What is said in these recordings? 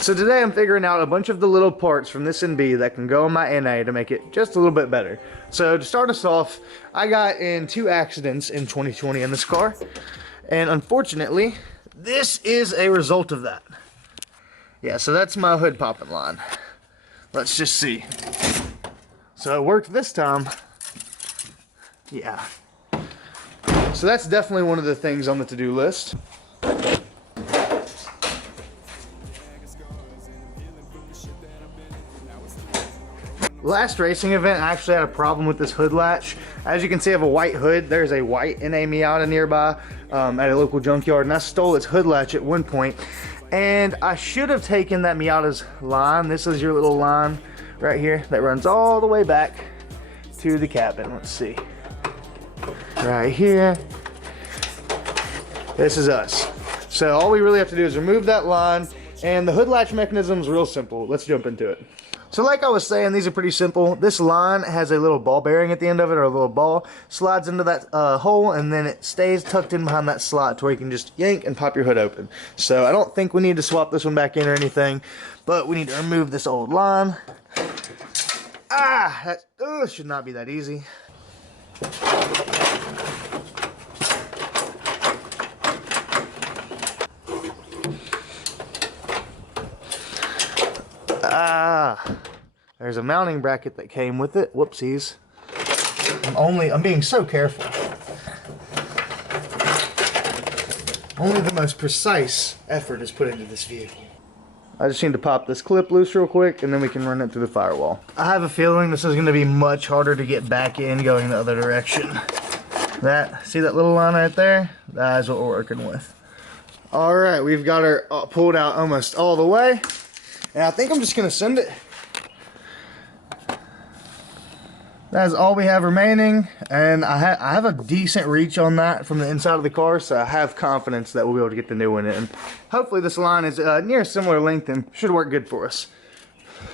So today I'm figuring out a bunch of the little parts from this NB that can go in my NA to make it just a little bit better. So to start us off, I got in 2 accidents in 2020 in this car, and unfortunately, this is a result of that. Yeah, so that's my hood popping line. Let's just see. So it worked this time. Yeah. So that's definitely one of the things on the to-do list. Last racing event, I actually had a problem with this hood latch. As you can see, I have a white hood. There's a white NA Miata nearby at a local junkyard, and I stole its hood latch at one point. And I should have taken that Miata's line. This is your little line right here that runs all the way back to the cabin. Let's see. Right here. This is us. So all we really have to do is remove that line, and the hood latch mechanism is real simple. Let's jump into it. So like I was saying, these are pretty simple. This line has a little ball bearing at the end of it, or a little ball, slides into that hole, and then it stays tucked in behind that slot to where you can just yank and pop your hood open. So I don't think we need to swap this one back in or anything, but we need to remove this old line. That should not be that easy. There's a mounting bracket that came with it. Whoopsies. I'm being so careful. Only the most precise effort is put into this vehicle. I just need to pop this clip loose real quick, and then we can run it through the firewall. I have a feeling this is going to be much harder to get back in going the other direction. See that little line right there? That is what we're working with. Alright, we've got her pulled out almost all the way. And I think I'm just going to send it. That is all we have remaining, and I have a decent reach on that from the inside of the car, so I have confidence that we'll be able to get the new one in. Hopefully this line is near a similar length and should work good for us.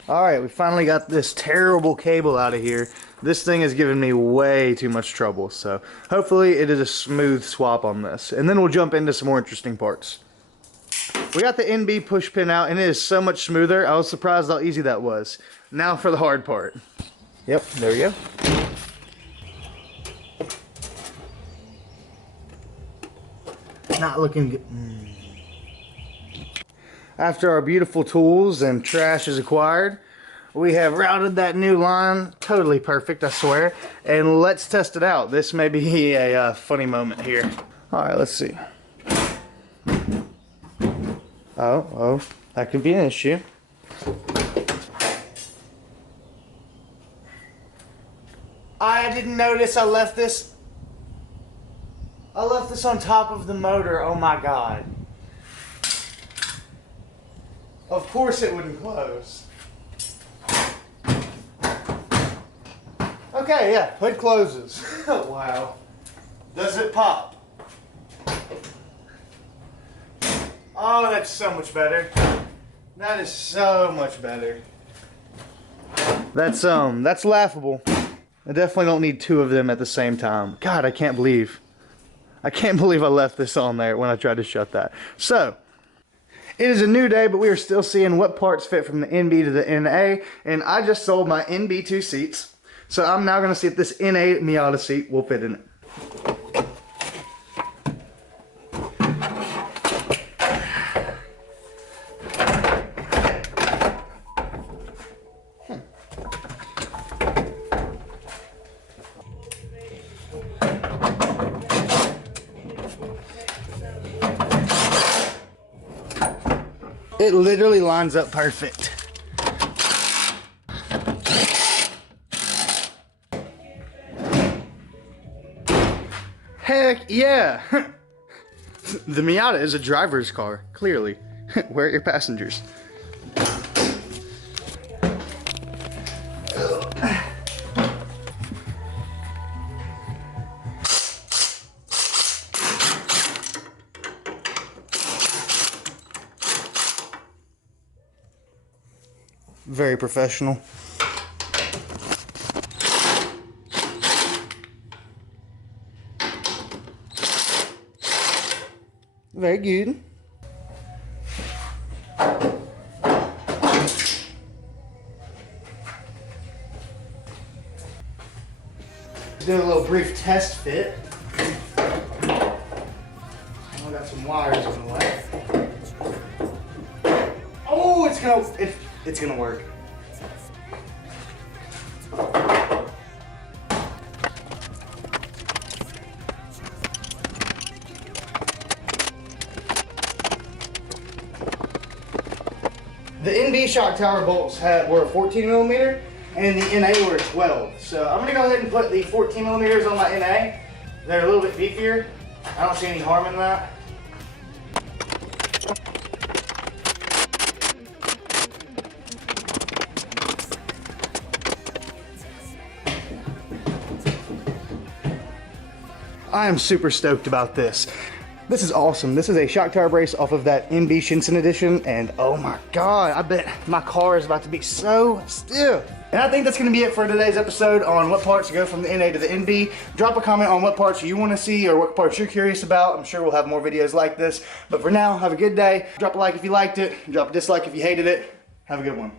Alright, we finally got this terrible cable out of here. This thing has given me way too much trouble, so hopefully it is a smooth swap on this. And then we'll jump into some more interesting parts. We got the NB push pin out, and it is so much smoother. I was surprised how easy that was. Now for the hard part. Yep, there we go. Not looking good. After our beautiful tools and trash is acquired, we have routed that new line. Totally perfect, I swear. And let's test it out. This may be a funny moment here. Alright, let's see. Oh, that could be an issue. I didn't notice I left this on top of the motor. Oh my god. Of course it wouldn't close. Okay, yeah, hood closes. Wow. Does it pop? Oh, that's so much better. That is so much better. That's laughable. I definitely don't need 2 of them at the same time. God, I can't believe I left this on there when I tried to shut that. So, it is a new day, but we are still seeing what parts fit from the NB to the NA, and I just sold my NB2 seats. So I'm now going to see if this NA Miata seat will fit in it. It literally lines up perfect. Heck yeah! The Miata is a driver's car, clearly. Where are your passengers? Very professional. Very good. do a little brief test fit. I got some wires on the way. Oh, it's gonna work. The NB shock tower bolts were 14 millimeter and the NA were 12. So I'm gonna go ahead and put the 14 millimeters on my NA. They're a little bit beefier. I don't see any harm in that. I am super stoked about this. This is awesome. This is a shock tower brace off of that NB Shinsen edition, and oh my God, I bet my car is about to be so stiff. And I think that's gonna be it for today's episode on what parts go from the NA to the NB. Drop a comment on what parts you wanna see or what parts you're curious about. I'm sure we'll have more videos like this. But for now, have a good day. Drop a like if you liked it. Drop a dislike if you hated it. Have a good one.